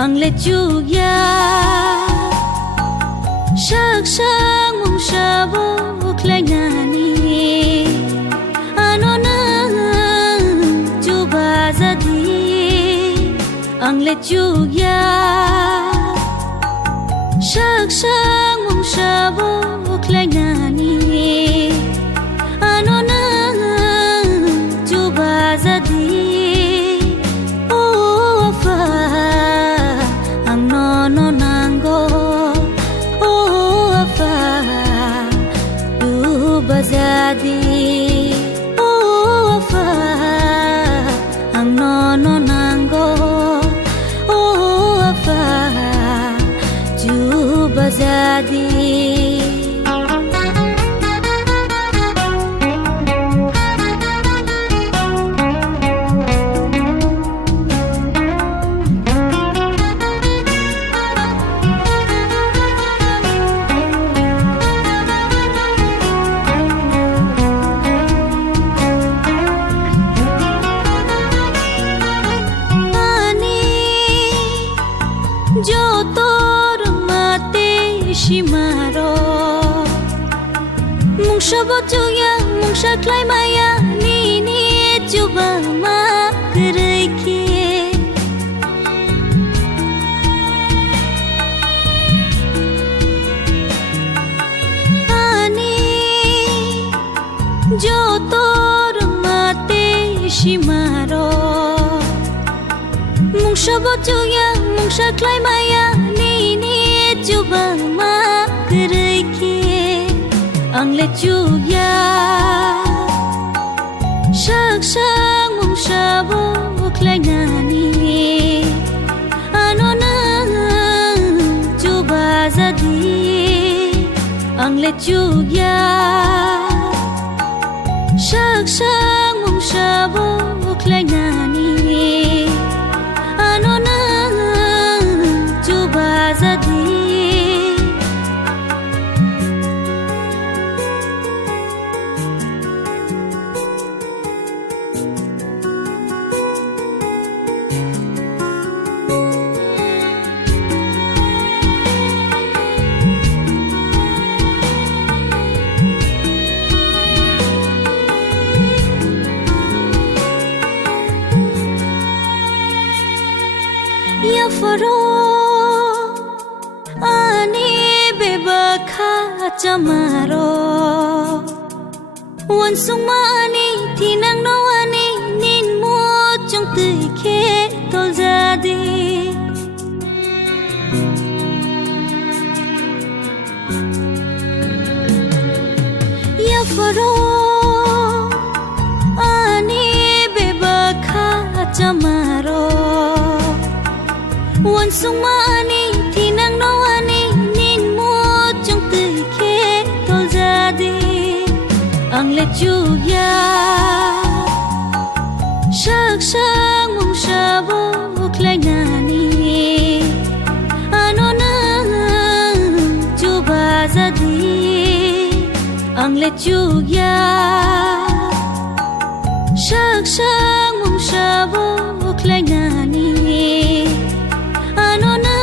ang lechuya sak sak mong sabok lai nani ano na juba jadi ang lechuya sak sak mong sabok lai nani ano na juba jadi jadi oh fa ang nono nango oh fa juba jadi Shimaro mung shabotuya mung shaklai maya ni ni juba ma kereke ani jotor mate shimaro mung shabotuya mung shaklai maya ni ni juba ma ang lechuya sak sak mong sabok lai nani ano na juba jadi ang lechuya sak sak mong sabok lai nani ano na juba jadi ya faro ani bebakha chamaro wan sung mani thinang no ani nin mo chong tui khe tol jadi ya faro ani bebakha chamaro wan sung mani thinang no ani nin mo chong tui khe tol jadi ang lechuya sak sak mong sabok lai nani ano na juba jadi ang lechuya sak sak mong sabok lai nani ano na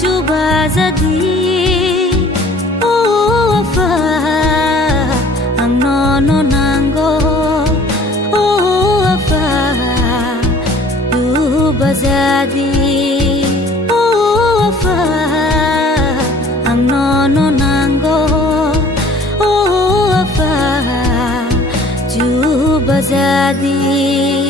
juba jadi oh fa ang nono nango oh fa juba jadi oh fa ang nono nango oh fa juba jadi